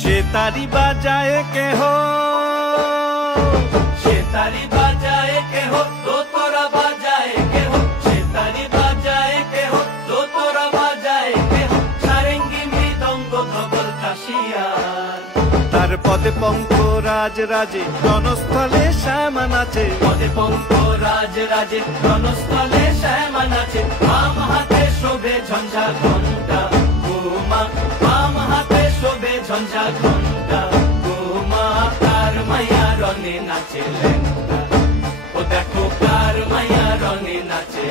সে তারি বাজায় কেহ, সে তারি বাজায় কেহ, দোতরা বাজায় কেহ, সে তারি বাজায় কেহ, দোতরা বাজায় কেহ, সারেঙ্গি মৃদঙ্গ ধবল কাশিয়ার। তার পদে পঙ্ক রাজ রাজে, রণস্থলে শ্যামা নাচে। পদে পঙ্ক রাজ রাজে, রণস্থলে শ্যামা নাচে। বাম হাতে শোভে ঝঞ্ঝা ঘণ্টা গোমা, বাম হাতে শোভে ঝঞ্ঝা ঘণ্টা গোমা। কার মায়া রনে নাচে লেঙ্গা, ও দেখো কার মায়া রনে নাচে।